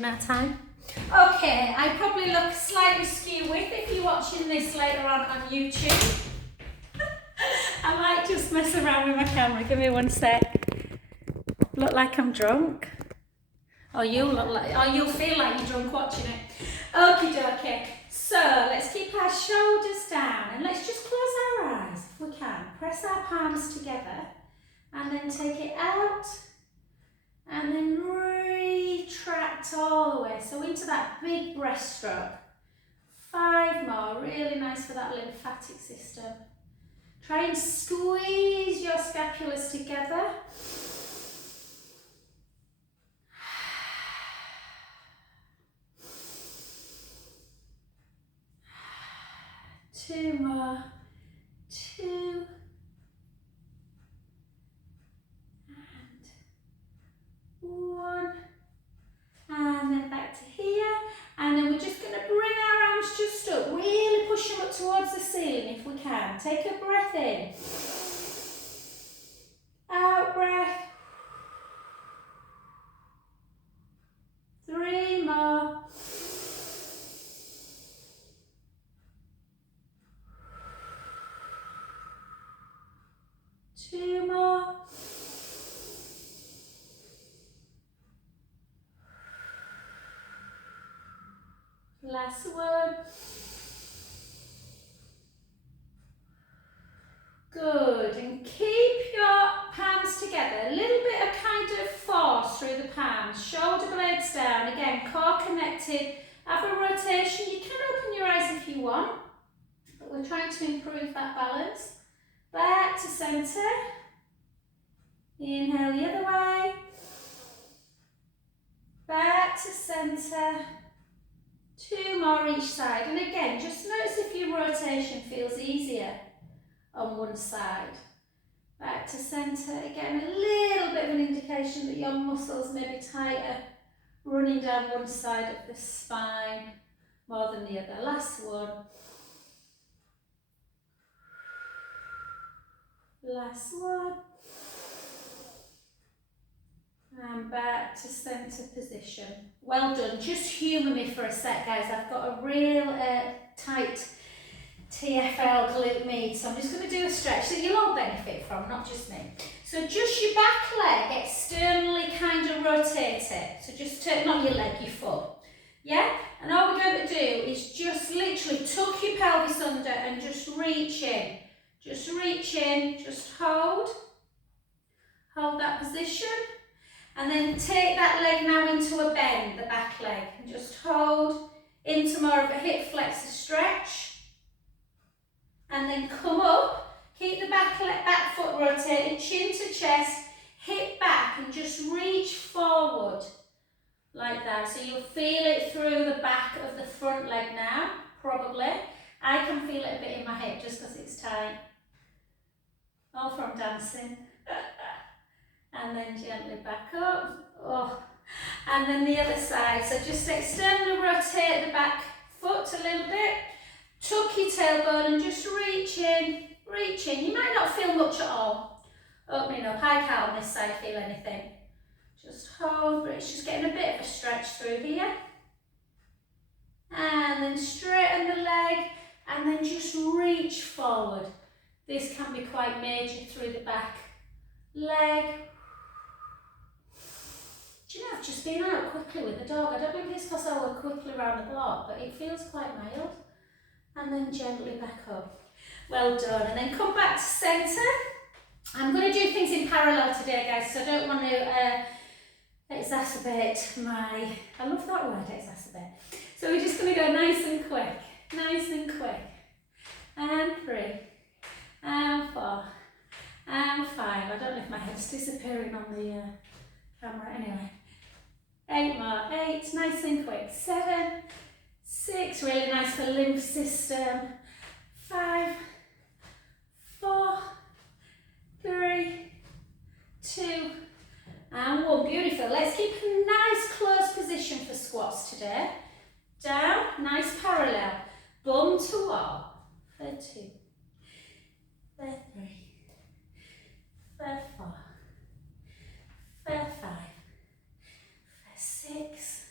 That time. Okay, I probably look slightly skew with if you're watching this later on YouTube. I might just mess around with my camera. Give me one sec. Look like I'm drunk. Or you'll feel like you're drunk watching it. Okie dokie. So let's keep our shoulders down and let's just close our eyes if we can. Press our palms together and then take it out. And then retract all the way, so into that big breaststroke. 5 more, really nice for that lymphatic system. Try and squeeze your scapulas together. 2 more, 2. One, and then back to here, and then we're just going to bring our arms just up, really push them up towards the ceiling if we can. Take a breath in, out breath, 3 more, 2 more, last one. Good, and keep your palms together. A little bit of kind of force through the palms, shoulder blades down. Again, core connected. Have a rotation. You can open your eyes if you want, but we're trying to improve that balance. Back to centre. Inhale the other way. Back to centre. 2 more each side. And again, just notice if your rotation feels easier on one side. Back to centre. Again, a little bit of an indication that your muscles may be tighter, running down one side of the spine more than the other. Last one. Last one. And back to centre position. Well done. Just humour me for a sec, guys. I've got a real tight TFL glute med, so I'm just going to do a stretch that you'll all benefit from, not just me. So just your back leg, externally kind of rotate it. So just turn, not your leg, your foot. Yeah? And all we're going to do is just literally tuck your pelvis under and just reach in. Just reach in, just hold. Hold that position. And then take that leg now into a bend, the back leg. And just hold into more of a hip flexor stretch. And then come up, keep the back foot rotated, chin to chest, hip back, and just reach forward like that. So you'll feel it through the back of the front leg now, probably. I can feel it a bit in my hip just because it's tight. All from dancing. And then gently back up. Oh. And then the other side. So just externally rotate the back foot a little bit. Tuck your tailbone and just reach in, reach in. You might not feel much at all. Opening up, I can't on this side feel anything. Just hold, but it's just getting a bit of a stretch through here. And then straighten the leg and then just reach forward. This can be quite major through the back leg. Do you know, I've just been out quickly with the dog. I don't know if it's because I went quickly around the block, but it feels quite mild. And then gently back up. Well done. And then come back to centre. I'm going to do things in parallel today, guys, so I don't want to exacerbate my... I love that word, exacerbate. So we're just going to go nice and quick. Nice and quick. And 3. And 4. And 5. I don't know if my head's disappearing on the camera. Anyway. 8 more. 8. Nice and quick. 7. 6, really nice for lymph system. 5, 4, 3, 2, and 1. Beautiful. Let's keep a nice close position for squats today. Down, nice parallel. Bum to wall. For 2, for 3, for 4, for 5, for 6,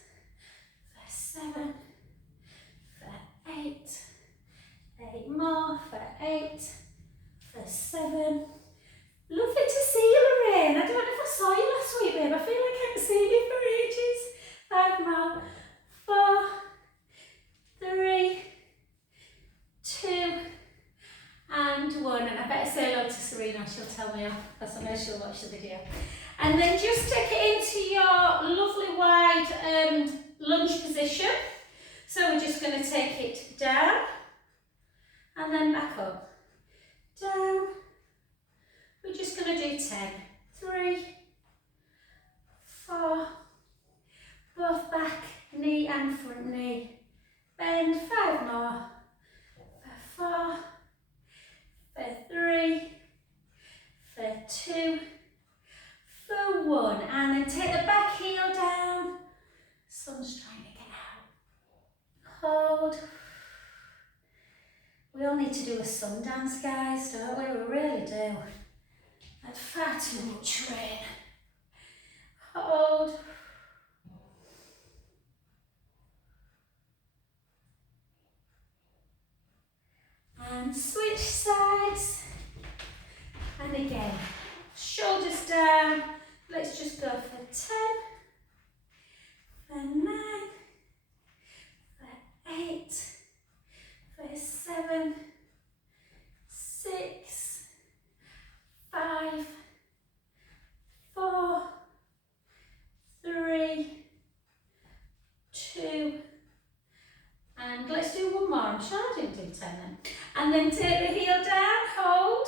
Sonia, because I know she'll watch the video. And then just take it into your lovely wide lunge position. So we're just going to take it down and then back up. Down. We're just going to do 10. 3, 4, both back knee and front knee. Bend, 5 more. For 4, for 3, for 2, for 1. And then take the back heel down. Sun's trying to get out. Hold. We all need to do a sun dance, guys, don't we? We really do. That's far too much rain. Hold. And switch sides. And again, shoulders down. Let's just go for 10, for 9, for 8, for 7, 6, 5, 4, 3, 2, and let's do one more. I'm sure I didn't do 10 then. And then take the heel down, hold.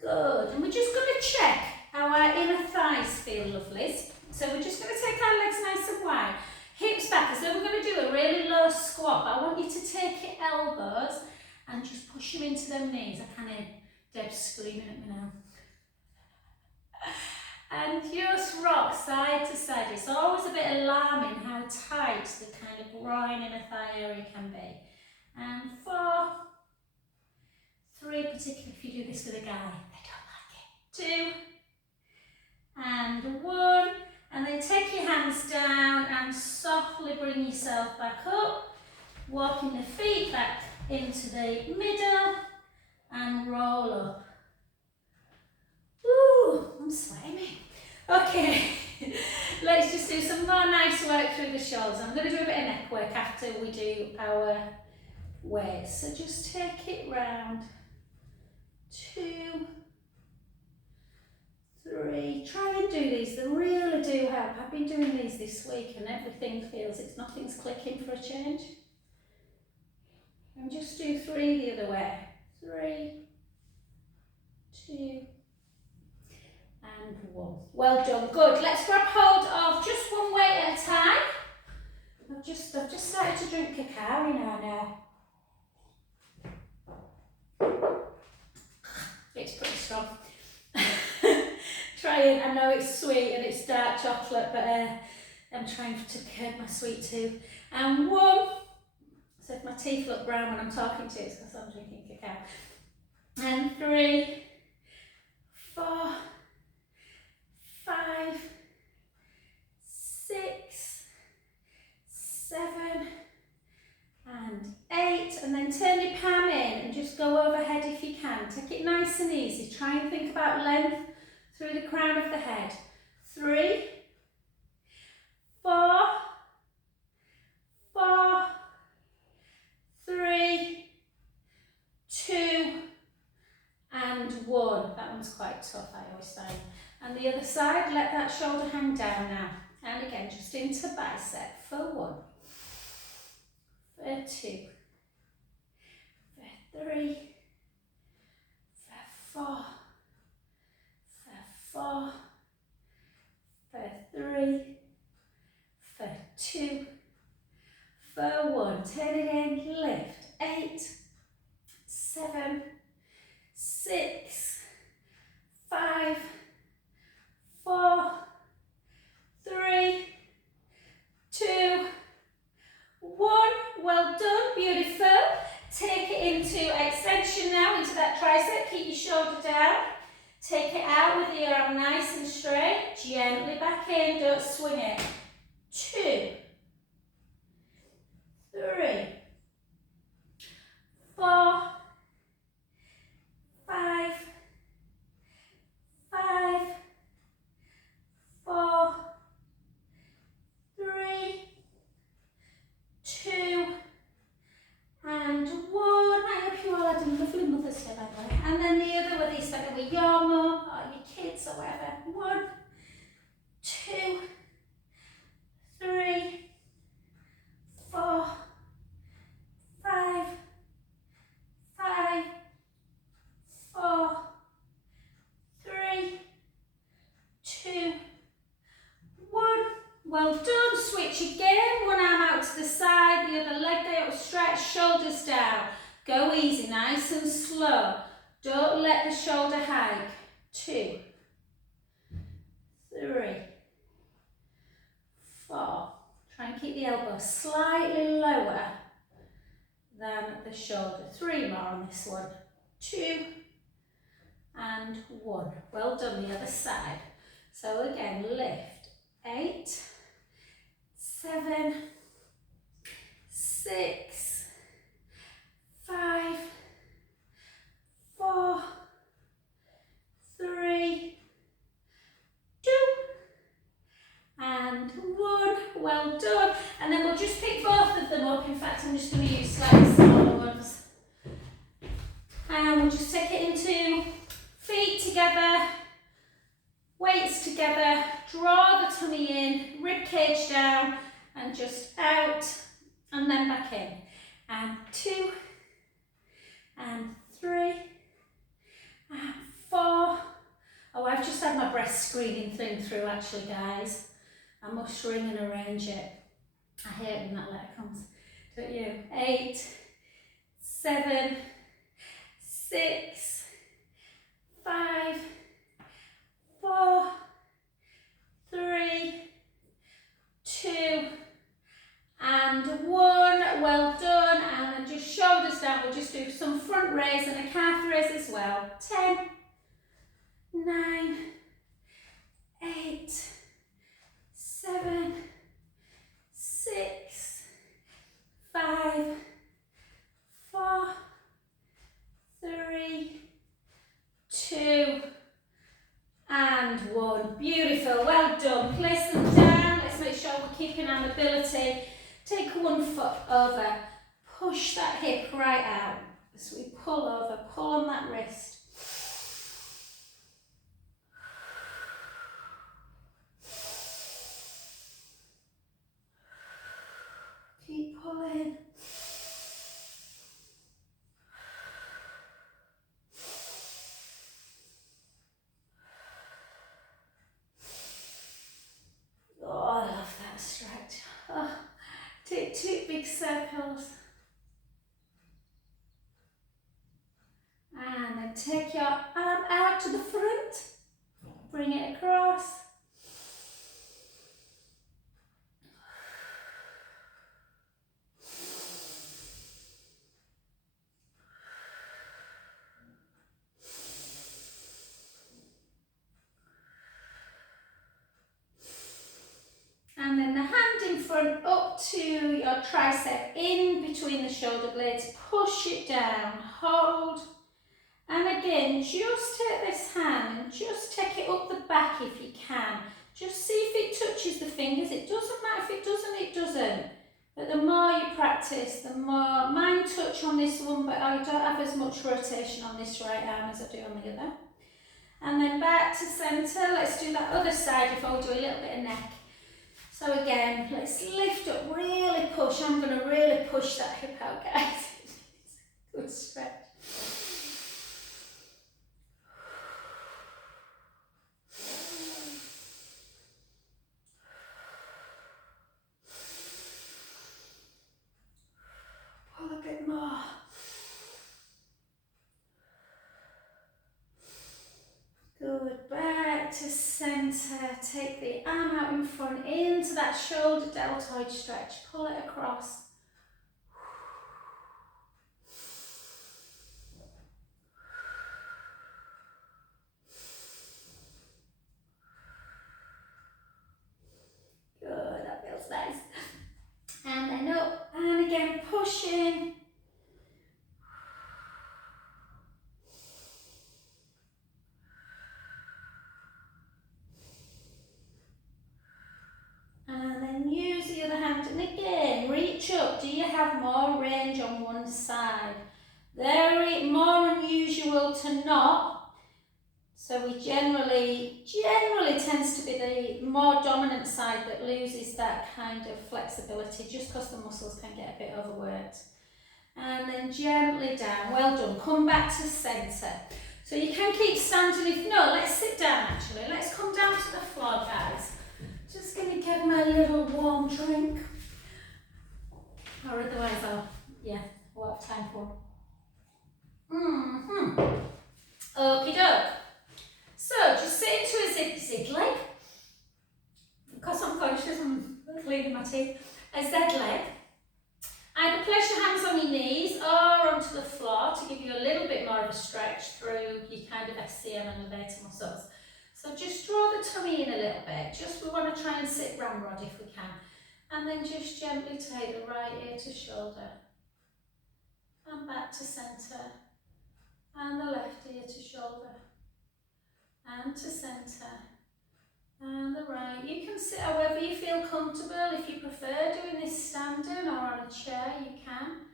Good. And we're just going to check how our inner thighs feel, lovelies. So we're just going to take our legs nice and wide. Hips back, as though we're going to do a really low squat, but I want you to take your elbows and just push them into them knees. I can hear Deb's screaming at me now. And just rock side to side. It's always a bit alarming how tight the kind of groin and a thigh area can be. And 4, 3, particularly if you do this with a guy, they don't like it. 2, and 1. And then take your hands down and softly bring yourself back up. Walking the feet back into the middle and roll up. Ooh, I'm sweating. Okay, let's just do some more nice work through the shoulders. I'm going to do a bit of neck work after we do our weights. So just take it round. 2, 3. Try and do these. They really do help. I've been doing these this week and everything feels nothing's clicking for a change. And just do 3 the other way. 3, 2, and 1. Well done, good. Let's grab hold of just one weight at a time. I've just started to drink cacao now. It's pretty strong. Try it. I know it's sweet and it's dark chocolate, but I'm trying to curb my sweet tooth. And 1. So if my teeth look brown when I'm talking to you, it's because I'm drinking cacao. And 3, 4, 5, 6, 7, and 8. And then turn your palm in and just go overhead if you can. Take it nice and easy. Try and think about length through the crown of the head. 3, 4, 4, 3, 2, and 1. That one's quite tough, I always find. And the other side, let that shoulder hang down now. And again, just into bicep for 1, for 2, for 3, for 4, for 4, for 3, for 2, for 1. Turn it in, lift. 8, 7, 6, 5, 4, 3, 2, 1. Well done, beautiful. Take it into extension now, into that tricep. Keep your shoulder down. Take it out with your arm nice and straight. Gently back in, don't swing it. 2, 3, 4, 5, 5, 4, 3, all had a lovely Mother's Day, by the way. And then the other, whether you spent it with your mum or your kids or whatever. 1, 2, 3, 4, 5, 5, 4, 3, 2, 1. Well done. Switch again. One arm out to the side, the other leg out, stretch, shoulders down. Go easy, nice and slow. Don't let the shoulder hike. 2, 3, 4. Try and keep the elbow slightly lower than the shoulder. 3 more on this one. 2 and 1. Well done, the other side. So again, lift. 8, 7, 6, 5, 4, 3, 2, and 1. Well done. And then we'll just pick both of them up. In fact, I'm just going to use slightly smaller ones. And we'll just take it into feet together, weights together, draw the tummy in, rib cage down, and just out, and then back in. And 2, and 3, and 4. Oh, I've just had my breast screening thing through actually, guys. I must ring and arrange it. I hate when that letter comes, don't you? 8, 7, 6, 5, 4, 3, 2, and 1. Well done. And then just shoulders down. We'll just do some front raise and a calf raise as well. 10, 9, 8, 7, 6, 5, 4, 3, 2, and 1. Beautiful, well done. Place them down. Let's make sure we're keeping our mobility. Take one foot over. Push that hip right out. So we pull over, pull on that wrist. Keep pulling. Oh, I love that stretch. Oh, take 2 big circles. And then take your arm out to the front. Bring it across. And then the hand in front up to your tricep, in between the shoulder blades, push it down, hold. And again, just take this hand and just take it up the back if you can. Just see if it touches the fingers. It doesn't matter if it doesn't, it doesn't. But the more you practice, the more. Mine touch on this one, but I don't have as much rotation on this right arm as I do on the other. And then back to centre. Let's do that other side before we do a little bit of neck. So again, let's lift up, really push. I'm going to really push that hip out, guys. Good stretch. Pull a bit more. Good, back to centre. Take the arm out in front into that shoulder deltoid stretch. Pull it across. Good, that feels nice. And then up, and again pushing. And then use the other hand, and again reach up. very more unusual to not. So we generally tends to be the more dominant side that loses that kind of flexibility just because the muscles can get a bit overworked. And then gently down. Well done. Come back to centre. So you can keep standing if no, let's sit down actually. Let's come down to the floor, guys. Just going to get my little warm drink. Or otherwise what time for? Okie doke. So just sit into a zig leg. Because I'm conscious, I'm cleaning my teeth. A Z leg. Either place your hands on your knees or onto the floor to give you a little bit more of a stretch through your kind of SCM and levator muscles. So just draw the tummy in a little bit. We want to try and sit ramrod if we can. And then just gently take the right ear to shoulder. And back to centre. And the left ear to shoulder. And to centre. And the right. You can sit however you feel comfortable. If you prefer doing this standing or on a chair, you can.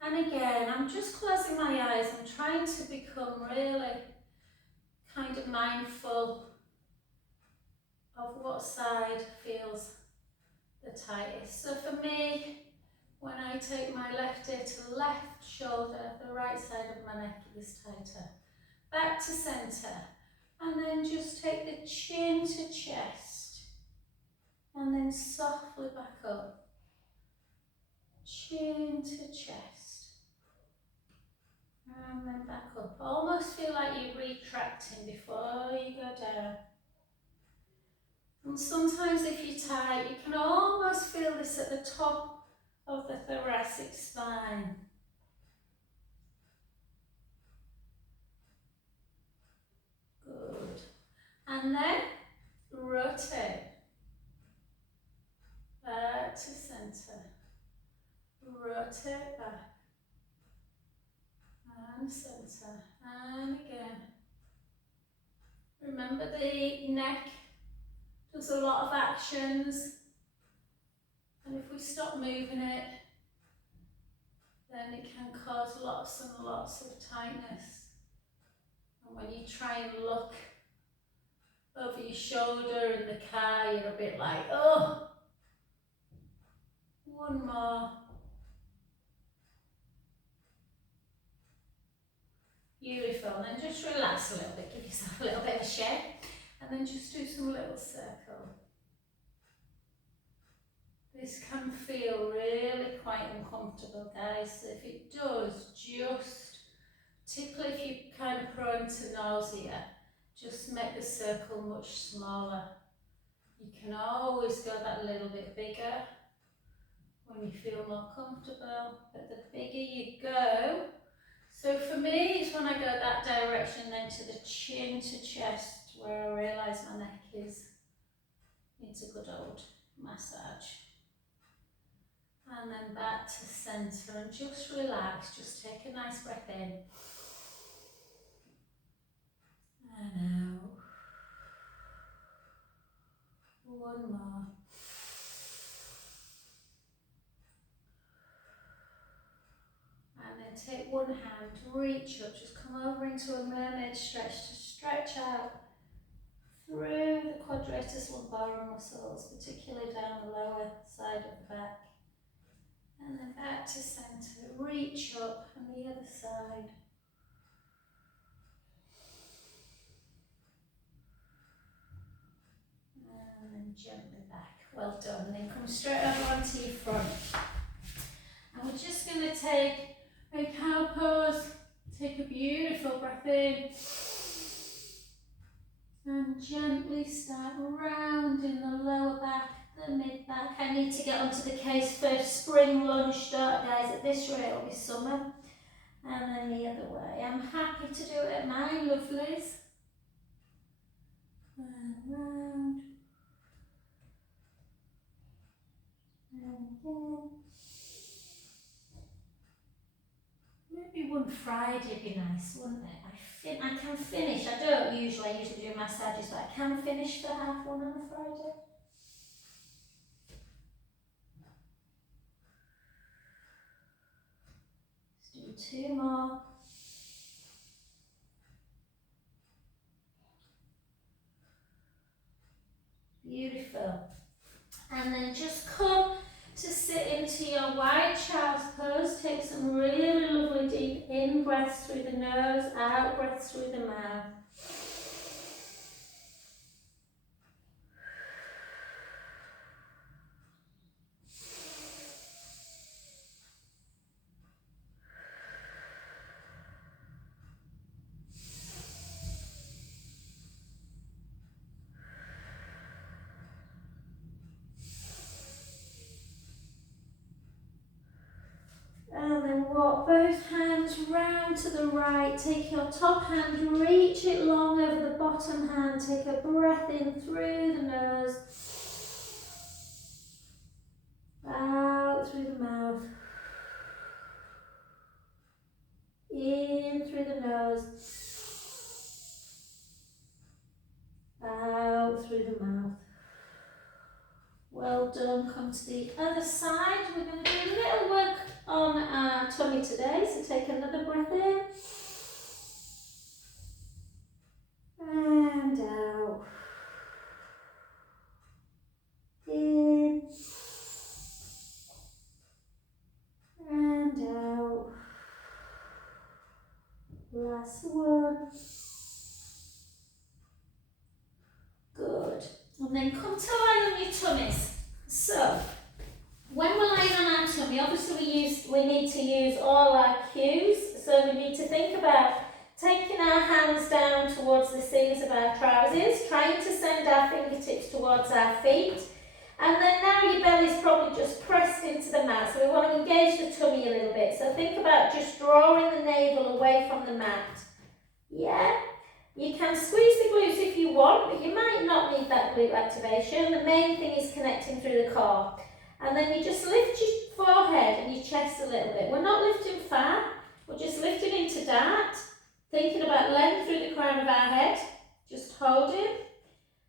And again, I'm just closing my eyes. I'm trying to become really kind of mindful of what side feels the tightest. So for me, when I take my left ear to the left shoulder, the right side of my neck is tighter. Back to centre. And then just take the chin to chest. And then softly back up. Chin to chest. And then back up. Almost feel like you're retracting before you go down. And sometimes if you're tight, you can almost feel this at the top of the thoracic spine. Good. And then rotate. Back to centre. Rotate back. And centre. And again. Remember the neck does a lot of actions. And if we stop moving it, then it can cause lots and lots of tightness. And when you try and look over your shoulder in the car, you're a bit like, oh, one more. Beautiful. And then just relax a little bit, give yourself a little bit of a shake, and then just do some little circle. This can feel really quite uncomfortable, guys. So if it does, just, particularly if you're kind of prone to nausea, just make the circle much smaller. You can always go that little bit bigger when you feel more comfortable, but the bigger you go. So for me, it's when I go that direction, then to the chin to chest, where I realise my neck needs a good old massage. And then back to centre and just relax, just take a nice breath in. And out. One more. And then take one hand, reach up, just come over into a mermaid stretch to stretch out through the quadratus lumborum muscles, particularly down the lower side of the back. And then back to centre, reach up on the other side. And then gently back. Well done. And then come straight over onto your front. And we're just going to take a cow pose. Take a beautiful breath in. And gently start rounding the lower back, the mid back. I need to get onto the case first. Spring lunge start, guys. At this rate, it'll be summer. And then the other way. I'm happy to do it, my lovelies. And round. And again. Maybe one Friday would be nice, wouldn't it? I can finish. I usually do massages, but I can finish for half one on a Friday. Let's do two more. And then just come to sit into your wide child's pose. Take some really lovely deep in breaths through the nose, out breaths through the mouth. And then walk both hands round to the right. Take your top hand, reach it long over the bottom hand. Take a breath in through the nose. Out through the mouth. In through the nose. Out through the mouth. Well done. Come to the other side. We're going to do a little work on our tummy today. So take another breath in. And out. In. And out. Last one. Good. And then come to lie on your tummies. So, when we're lying on our tummy, obviously we need to use all our cues. So we need to think about taking our hands down towards the seams of our trousers, trying to send our fingertips towards our feet. And then now your belly's probably just pressed into the mat, so we want to engage the tummy a little bit. So think about just drawing the navel away from the mat. Yeah? You can squeeze the glutes if you want, but you might not need that glute activation. The main thing is connecting through the core. And then you just lift your forehead and your chest a little bit. We're not lifting far, we're just lifting into dart, thinking about length through the crown of our head, just holding.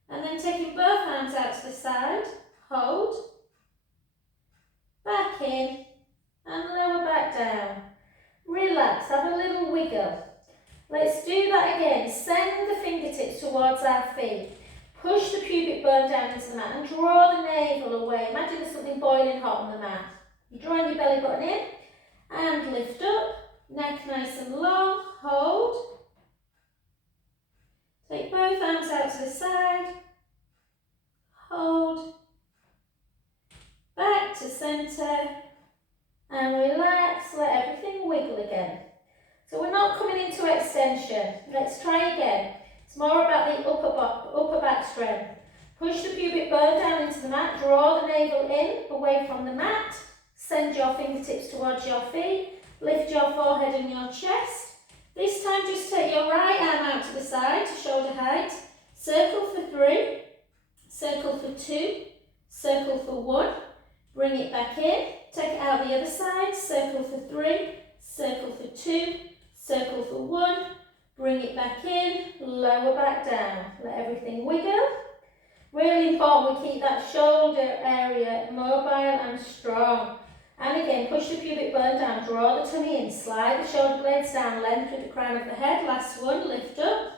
And then taking both arms out to the side, hold, back in, and lower back down. Relax, have a little wiggle. Let's do that again. Send the fingertips towards our feet. Push the pubic bone down into the mat and draw the navel away. Imagine there's something boiling hot on the mat. You're drawing your belly button in and lift up. Neck nice and long. Hold. Take both arms out to the side. Hold. Back to centre. And relax. Let everything wiggle again. So we're not coming into extension. Let's try again. It's more about the upper back strength. Push the pubic bone down into the mat. Draw the navel in, away from the mat. Send your fingertips towards your feet. Lift your forehead and your chest. This time just take your right arm out to the side to shoulder height. Circle for 3. Circle for 2. Circle for 1. Bring it back in. Take it out the other side. Circle for 3. Circle for 2. Circle for 1, bring it back in, lower back down. Let everything wiggle. Really important we keep that shoulder area mobile and strong. And again, push the pubic bone down, draw the tummy in, slide the shoulder blades down, length through the crown of the head. Last one, lift up.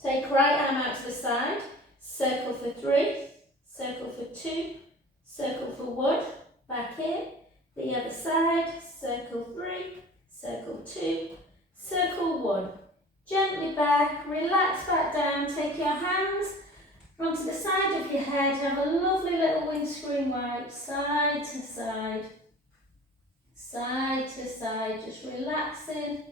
Take right arm out to the side, circle for 3, circle for 2, circle for 1, back in. The other side, circle 3, circle 2, circle 1. Gently back, relax back down, take your hands onto the side of your head, have a lovely little windscreen wipe, side to side, side to side, just relaxing.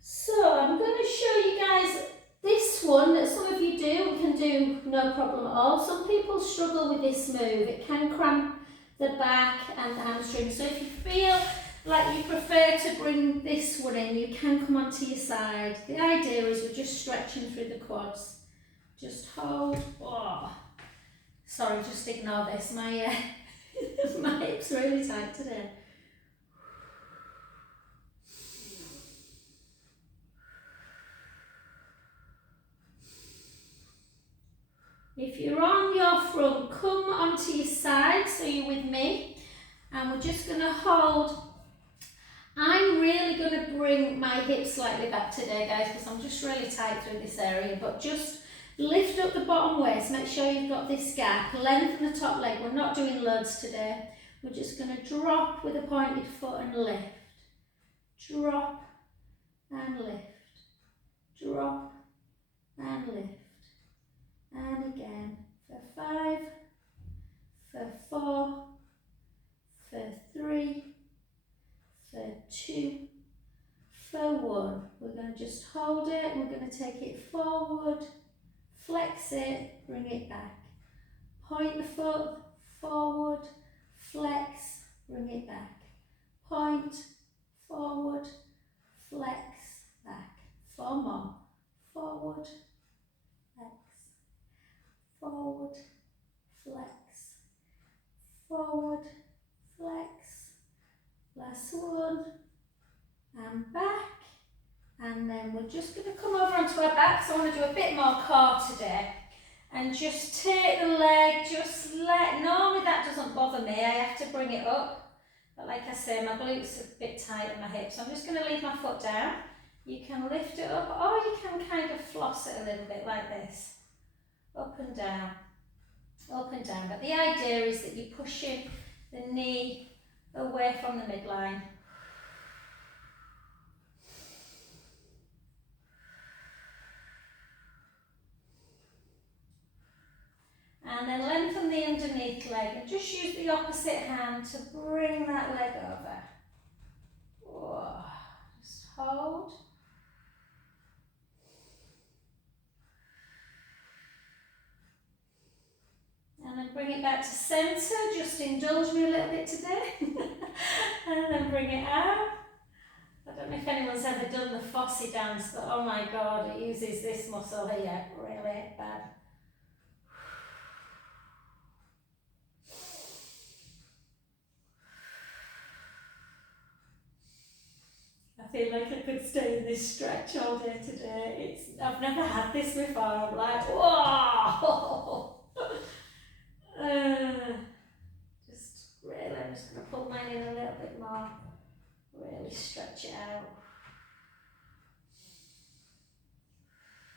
So I'm going to show you guys this one that some of you do and can do no problem at all. Some people struggle with this move. It can cramp the back and the hamstring. So if you feel like you prefer to bring this one in, you can come onto your side. The idea is we're just stretching through the quads. Just hold. Oh, sorry, just ignore this. My my hips are really tight today. If you're on your front, come onto your side, so you're with me, and we're just going to hold I'm really going to bring my hips slightly back today, guys, because I'm just really tight through this area, but just lift up the bottom waist, make sure you've got this gap, lengthen the top leg. We're not doing loads today. We're just going to drop with a pointed foot and lift. Drop and lift. Drop and lift. And again, for 5, for 4, for 3, for 2, for 1. We're going to just hold it, we're going to take it forward, flex it, bring it back. Point the foot, forward, flex, bring it back. Point, forward, flex, back. 4 more. Forward, flex, forward, flex, forward, flex. Last one, and back. And then we're just going to come over onto our back. So I want to do a bit more core today. And just take the leg, just normally that doesn't bother me, I have to bring it up. But like I say, my glutes are a bit tight in my hips, so I'm just going to leave my foot down. You can lift it up, or you can kind of floss it a little bit like this. Up and down, up and down. But the idea is that you're pushing the knee away from the midline. And then lengthen the underneath leg and just use the opposite hand to bring that leg over. Whoa. Just hold. And then bring it back to centre. Just indulge me a little bit today. And then bring it out. I don't know if anyone's ever done the Fosse dance, but oh my God, it uses this muscle here really bad. I feel like I could stay in this stretch all day today. I've never had this before. I'm like, whoa! Just really, I'm just going to pull mine in a little bit more. Really stretch it out.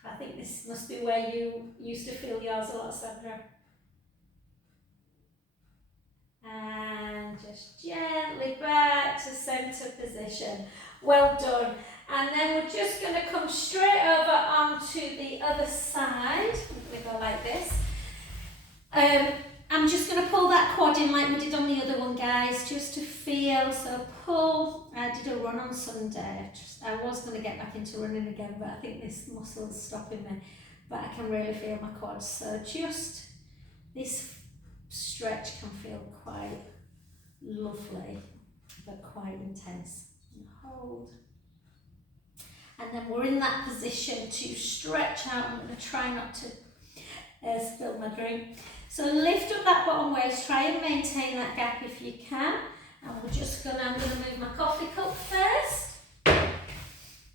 I think this must be where you used to feel yours a lot, Sandra. And just gently back to centre position. Well done. And then we're just going to come straight over onto the other side. I'm going to go like this. I'm just going to pull that quad in like we did on the other one, guys, just to feel. So pull. I did a run on Sunday. I was going to get back into running again, but I think this muscle's stopping me. But I can really feel my quads. So just this stretch can feel quite lovely, but quite intense. And hold. And then we're in that position to stretch out. I'm going to try not to spill my drink. So lift up that bottom waist, try and maintain that gap if you can. And I'm going to move my coffee cup first.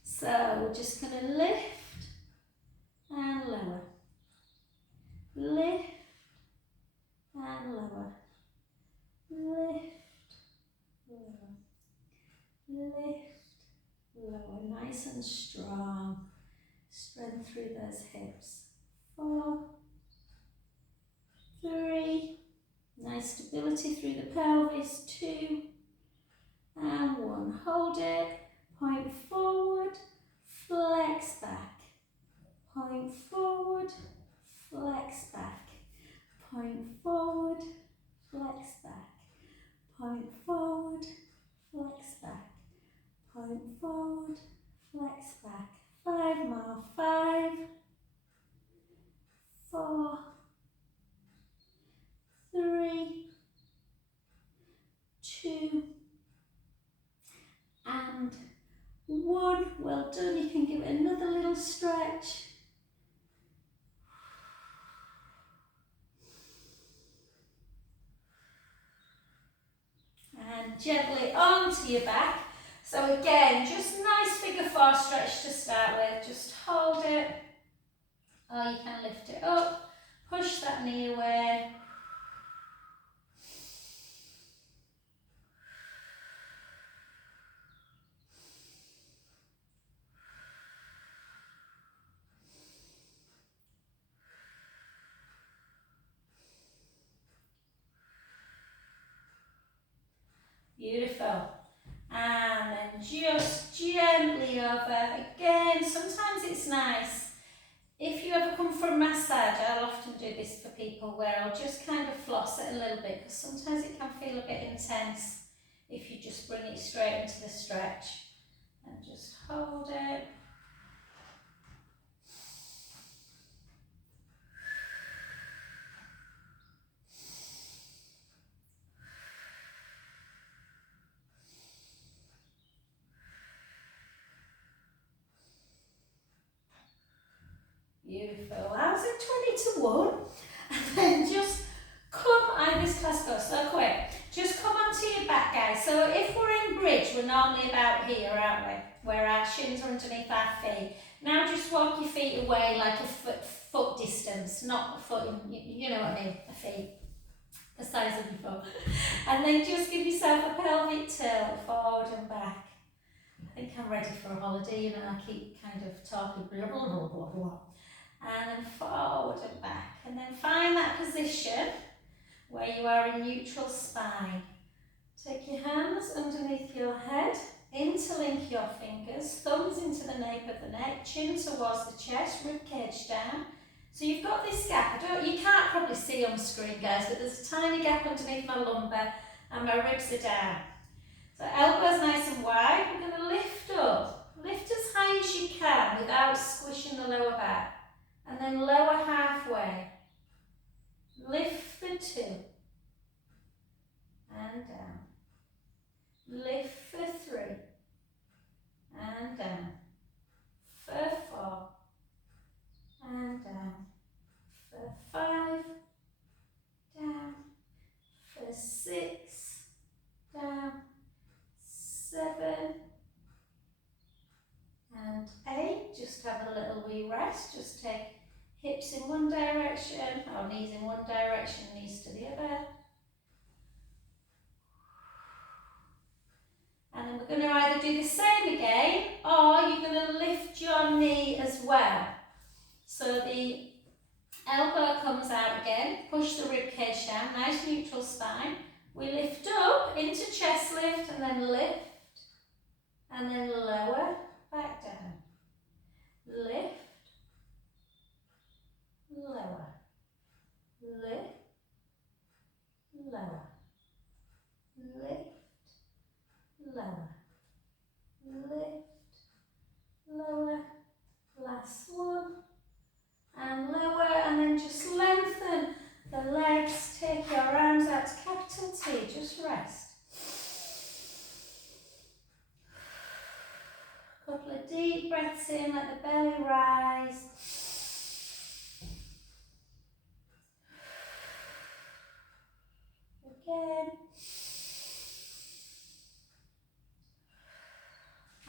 So we're just going to lift and lower. Lift and lower. Lift, lower. Lift, lower. Nice and strong. Strength through those hips. 4, 3, nice stability through the pelvis, 2, and 1. Hold it, point forward, flex back, point forward, flex back, point forward, flex back, point forward, flex back, point forward, flex back. 5 more, 5, 4, 3, 2, and 1. Well done. You can give it another little stretch. And gently onto your back. So again, just nice figure 4 stretch to start with. Just hold it, or you can lift it up, push that knee away. Beautiful. And then just gently over. Again, sometimes it's nice. If you ever come for a massage, I'll often do this for people where I'll just kind of floss it a little bit because sometimes it can feel a bit intense if you just bring it straight into the stretch. And just hold it. Beautiful. How's it 20 to 1? And then just come, this class goes so quick. Just come onto your back, guys. So if we're in bridge, we're normally about here, aren't we? Where our shins are underneath our feet. Now just walk your feet away like a foot distance, not a foot, you know what I mean, a feet, the size of your foot. And then just give yourself a pelvic tilt, forward and back. I think I'm ready for a holiday, you know, I keep kind of talking blah, blah, blah, blah, blah. And then forward and back. And then find that position where you are in neutral spine. Take your hands underneath your head, interlink your fingers, thumbs into the nape of the neck, chin towards the chest, rib cage down. So you've got this gap. You can't probably see on screen, guys, but there's a tiny gap underneath my lumbar and my ribs are down. So elbows nice and wide. We're going to lift up. Lift as high as you can without squishing the lower back. And then lower halfway. Lift for 2. And down. Lift for 3. And down. For 4. And down. For 5. Down. For 6. Down. 7. And 8. Just have a little wee rest. Just take hips in one direction, or knees in one direction, knees to the other. And then we're going to either do the same again, or you're going to lift your knee as well. So the elbow comes out again, push the rib cage down, nice neutral spine. We lift up into chest lift, and then lift, and then lower, back down. Lift, lower, lift, lower, lift, lower, lift, lower, last one, and lower, and then just lengthen the legs, take your arms out to capital T, just rest. Couple of deep breaths in, let the belly rise. Again.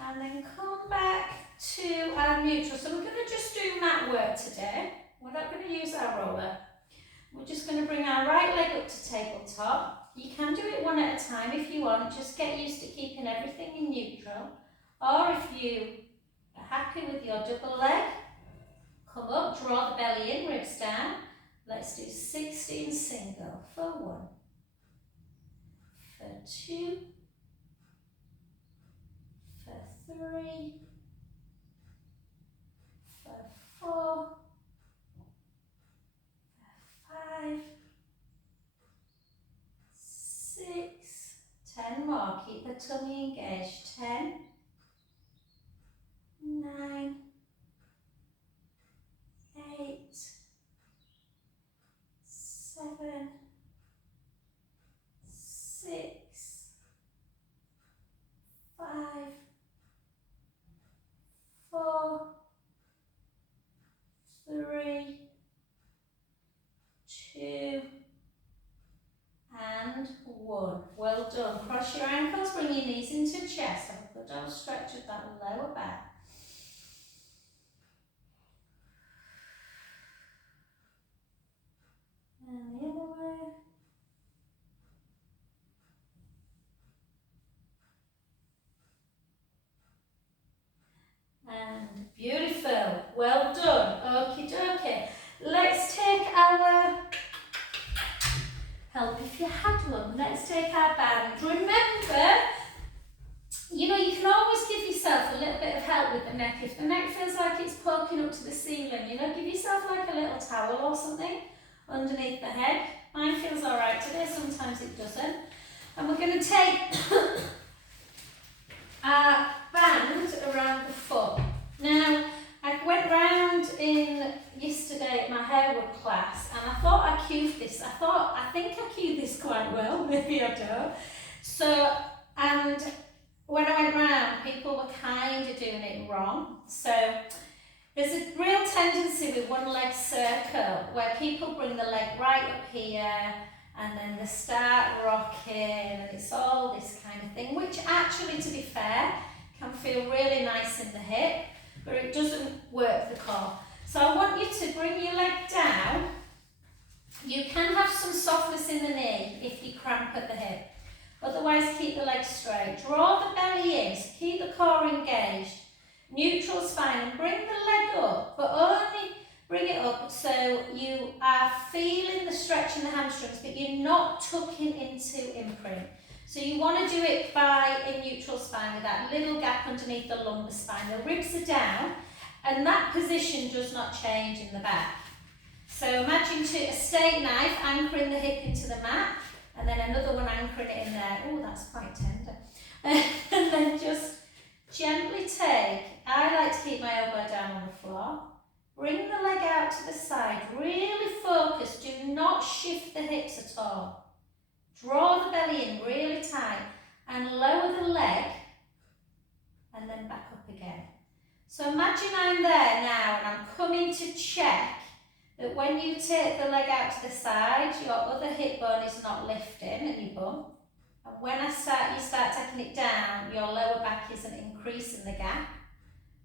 And then come back to our neutral. So we're going to just do mat work today. We're not going to use our roller. We're just going to bring our right leg up to tabletop. You can do it one at a time if you want. Just get used to keeping everything in neutral. Or if you are happy with your double leg, come up, draw the belly in, ribs down. Let's do 16 single for 1, for 2, for 3, for 4, for 5, 6, 10 more. Keep the tummy engaged. 10, 9, 8, 7, 6, 5, 4, 3, 2, and 1. Well done. Cross your ankles, bring your knees into chest. Have a good old stretch of that lower back. And the other way. And beautiful. Well done. Okie dokie. Let's take our help if you had one. Let's take our band. Remember, you know, you can always give yourself a little bit of help with the neck. If the neck feels like it's poking up to the ceiling, you know, give yourself like a little towel or something underneath the head. Mine feels all right today, sometimes it doesn't. And we're going to take our band around the foot. Now, I went round in yesterday at my hairwood class and I thought I cued this. I think I cued this quite well, maybe I don't. So, and when I went round, people were kind of doing it wrong. So, there's a real tendency with one leg circle where people bring the leg right up here and then they start rocking and it's all this kind of thing, which actually, to be fair, can feel really nice in the hip, but it doesn't work the core. So I want you to bring your leg down. You can have some softness in the knee if you cramp at the hip. Otherwise, keep the leg straight. Draw the belly in, so keep the core engaged. Neutral spine and bring the leg up, but only bring it up so you are feeling the stretch in the hamstrings, but you're not tucking into imprint. So you want to do it by a neutral spine with that little gap underneath the lumbar spine. The ribs are down and that position does not change in the back. So imagine a steak knife anchoring the hip into the mat and then another one anchoring it in there. Oh, that's quite tender. And then just gently take, I like to keep my elbow down on the floor. Bring the leg out to the side, really focus, do not shift the hips at all. Draw the belly in really tight and lower the leg and then back up again. So imagine I'm there now and I'm coming to check that when you take the leg out to the side, your other hip bone is not lifting at your bum. And when you start taking it down, your lower back isn't increasing the gap.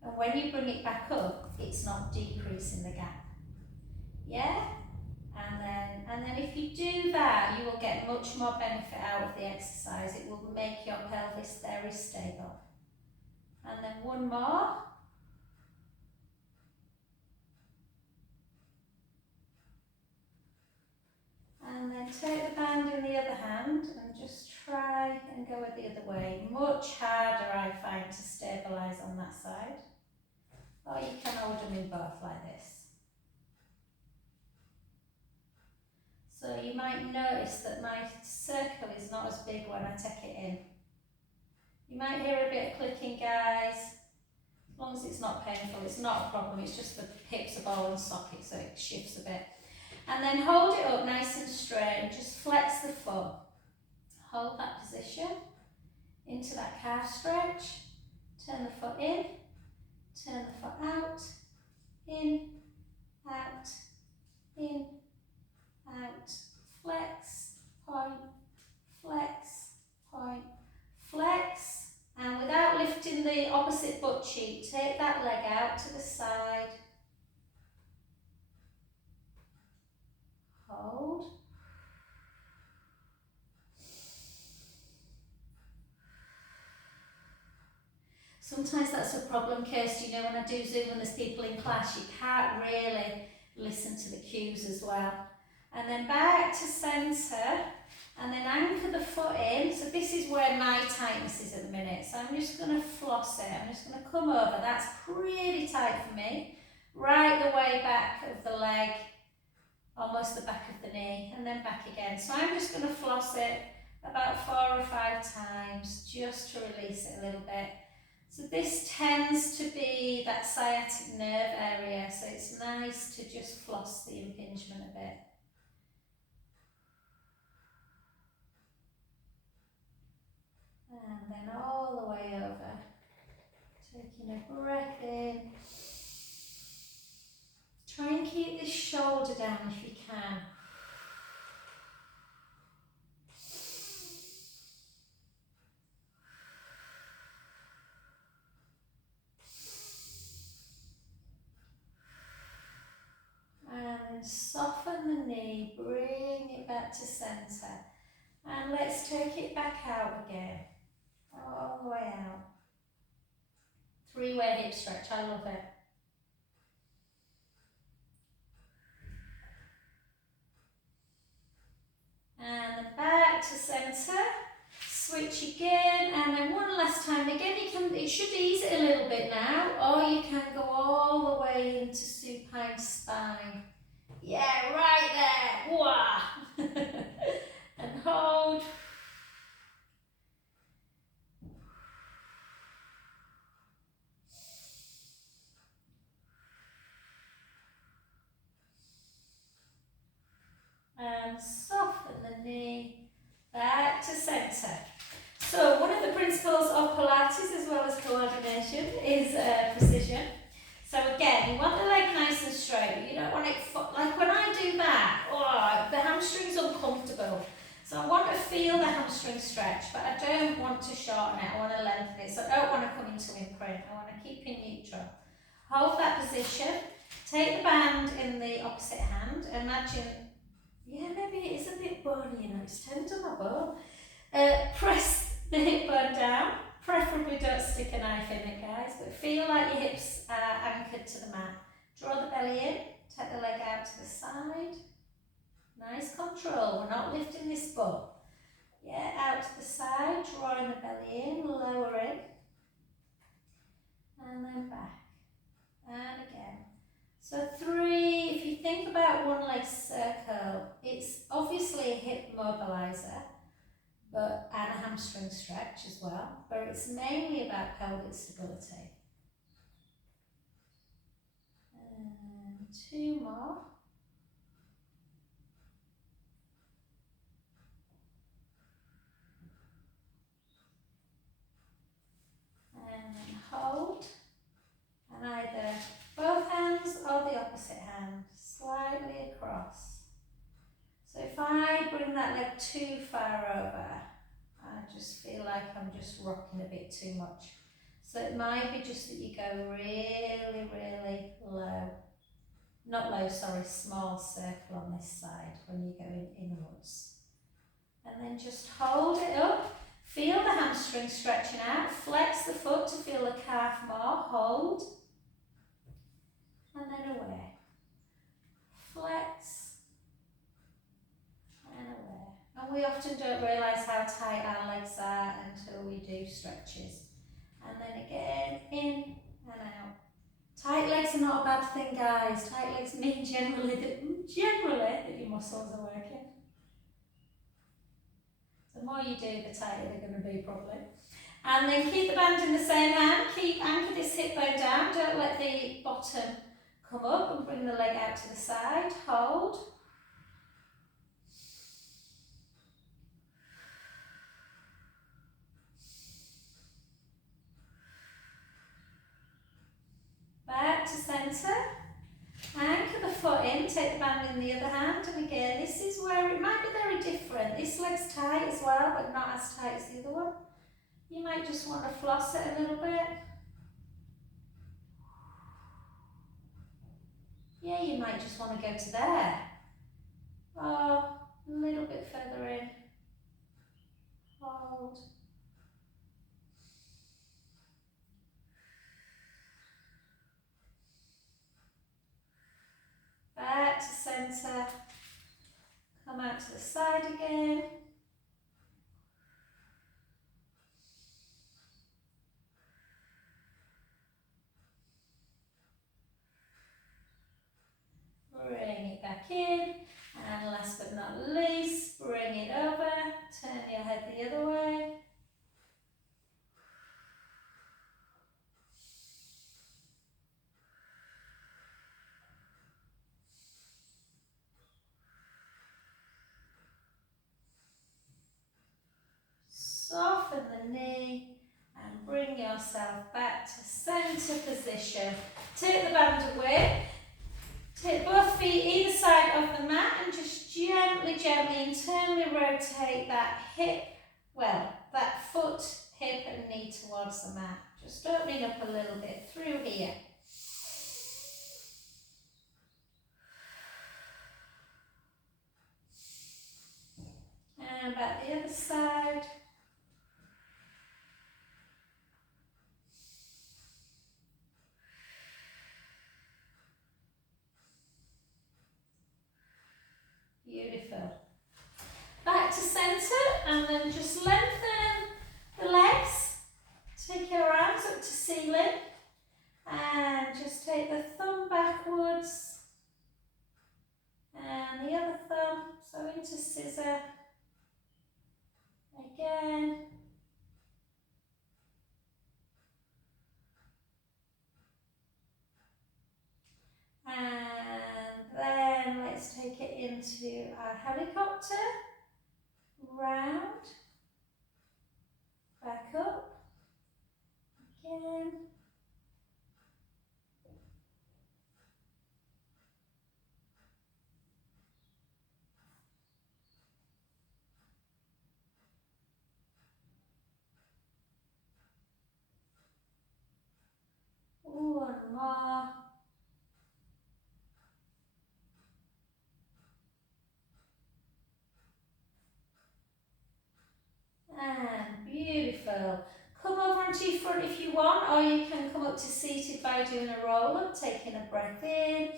And when you bring it back up, it's not decreasing the gap. Yeah? And then if you do that, you will get much more benefit out of the exercise. It will make your pelvis very stable. And then one more. And then take the band in the other hand and just try and go the other way. Much harder, I find, to stabilise on that side. Or you can hold them in both like this. So you might notice that my circle is not as big when I take it in. You might hear a bit of clicking, guys. As long as it's not painful, it's not a problem. It's just the hips are ball and socket, so it shifts a bit. And then hold it up nice and straight and just flex the foot. Hold that position into that calf stretch. Turn the foot in, turn the foot out, in, out, in, out. Flex, point, flex, point, flex. And without lifting the opposite butt cheek, take that leg out to the side. Hold. Sometimes that's a problem, Kirsty, you know, when I do Zoom and there's people in class, you can't really listen to the cues as well. And then back to centre, and then anchor the foot in. So this is where my tightness is at the minute. So I'm just going to floss it. I'm just going to come over. That's pretty tight for me. Right the way back of the leg, almost the back of the knee, and then back again. So I'm just going to floss it about 4 or 5 times just to release it a little bit. So this tends to be that sciatic nerve area, so it's nice to just floss the impingement a bit. And then all the way over, taking a breath in. Try and keep this shoulder down if you can. And then soften the knee, bring it back to centre. And let's take it back out again. All the way out. 3-way hip stretch, I love it. And switch again, and then one last time again. It should ease it a little bit now, or you can go all the way into supine spine. Yeah, right there. Wah! And hold. And soften the knee back to centre. So one of the principles of Pilates, as well as coordination, is precision. So again, you want the leg nice and straight, but you don't want it, like when I do that, oh, the hamstring's uncomfortable. So I want to feel the hamstring stretch, but I don't want to shorten it, I want to lengthen it. So I don't want to come into imprint, I want to keep in neutral. Hold that position, take the band in the opposite hand, imagine, yeah, maybe it is a bit bony, you know, it's turned to my bone. Press the hip bone down. Preferably don't stick a knife in it, guys, but feel like your hips are anchored to the mat. Draw the belly in, take the leg out to the side. Nice control, we're not lifting this butt. Yeah, out to the side, drawing the belly in, lowering. And then back. And again. So 3, if you think about one leg circle, it's obviously a hip mobiliser. And a hamstring stretch as well, but it's mainly about pelvic stability. And 2 more. And then hold. And either both hands or the opposite hand, slightly across. So if I bring that leg too far over, I just feel like I'm just rocking a bit too much. So it might be just that you go really, really low. Not low, sorry, small circle on this side when you go inwards. And then just hold it up. Feel the hamstring stretching out. Flex the foot to feel the calf more. Hold. And then away. Flex. And away. And we often don't realise how tight our legs are until we do stretches. And then again, in and out. Tight legs are not a bad thing, guys. Tight legs mean generally that your muscles are working. The more you do, the tighter they're going to be probably. And then keep the band in the same hand. Anchor this hip bone down. Don't let the bottom come up, and bring the leg out to the side. Hold. Back to centre. Anchor the foot in, take the band in the other hand, and again, this is where it might be very different. This leg's tight as well, but not as tight as the other one. You might just want to floss it a little bit. Yeah, you might just want to go to there. Oh, a little bit further in. Hold. Back to centre. Come out to the side again. Bring it back in. And last but not least, bring it over. Turn your head the other way. Soften the knee and bring yourself back to centre position. Take the band away. Take both feet either side of the mat and just gently, gently internally rotate that hip, that foot, hip and knee towards the mat. Just opening up a little bit through here. And back the other side. Beautiful. Back to centre and then just lengthen again. And then let's take it into our helicopter. Round. Back up. Again. One more. And beautiful. Come over onto your front if you want, or you can come up to seated by doing a roll up, taking a breath in.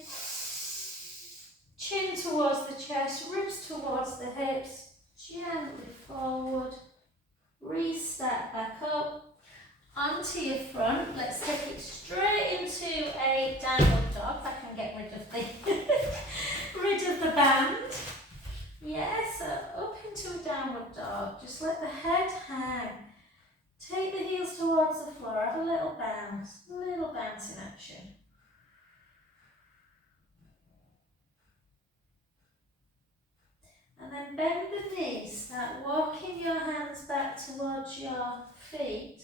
Chin towards the chest, ribs towards the hips, gently forward. Restep back up onto your front. Let's take it straight into a downward dog. If I can get rid of the rid of the band. Yeah, so up into a downward dog. Just let the head hang. Take the heels towards the floor. Have a little bounce in action. And then bend the knees. Start walking your hands back towards your feet.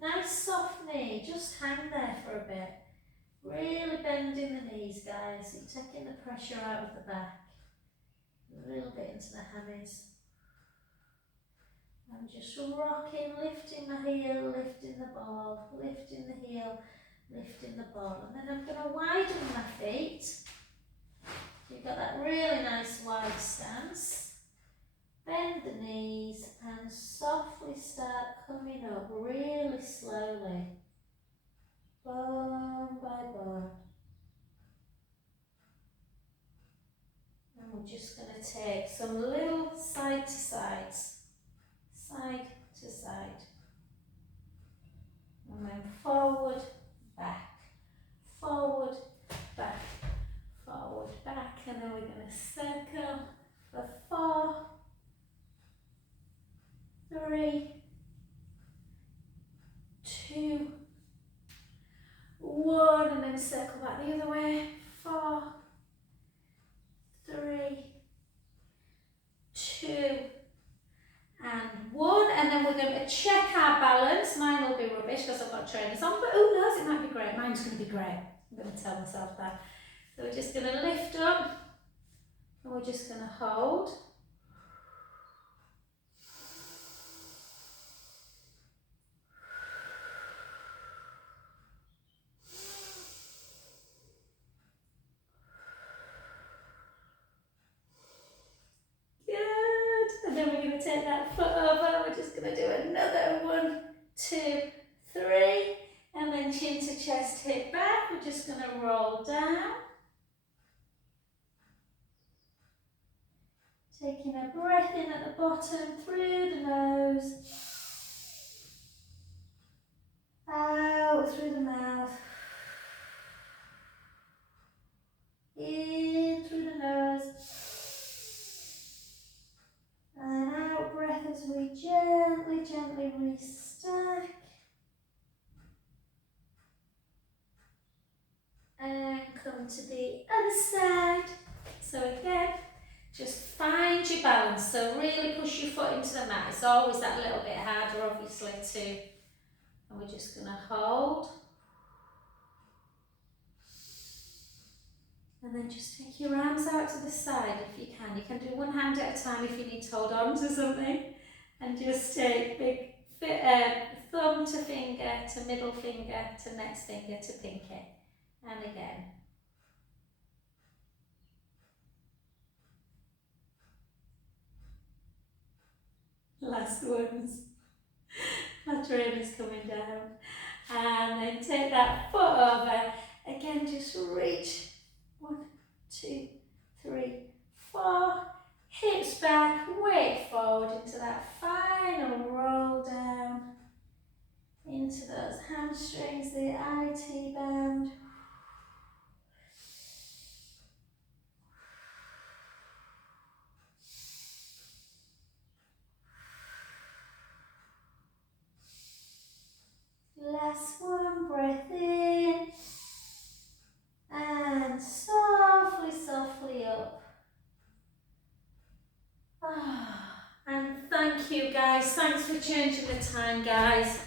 Nice soft knee. Just hang there for a bit. Really bending the knees, guys. You're taking the pressure out of the back. A little bit into the hammies. I'm just rocking, lifting the heel, lifting the ball, lifting the heel, lifting the ball. And then I'm going to widen my feet. You've got that really nice wide stance. Bend the knees and softly start coming up really slowly. Bone by bone. And we're just going to take some little side to sides. Side to side. And then forward, back. Forward, back. Forward, back. And then we're going to circle for 4, 3, 2, 1. And then circle back the other way. 4, 3, 2, and 1. And then we're going to check our balance. Mine will be rubbish because I've got trainers on, but who knows, it might be great. Mine's going to be great. I'm going to tell myself that. So we're just going to lift up and we're just going to hold. Good. And then we're going to take that foot over. We're just going to do another 1, 2, 3. And then chin to chest, hip back. We're just going to roll down. Taking a breath in at the bottom through the nose. Out through the mouth. In through the nose. And out breath as we gently, gently restack. And come to the other side. So again, just find your balance. So really push your foot into the mat. It's always that little bit harder, obviously, too. And we're just going to hold. And then just take your arms out to the side if you can. You can do one hand at a time if you need to hold on to something. And just take big thumb to finger, to middle finger, to next finger, to pinky. And again. Last ones. My trainer's coming down. And then take that foot over. Again, just reach. 1, 2, 3, 4. Hips back, weight forward into that final roll down. Into those hamstrings, the IT band. last one, breath in. And softly, softly up. And thank you guys, thanks for changing the time guys.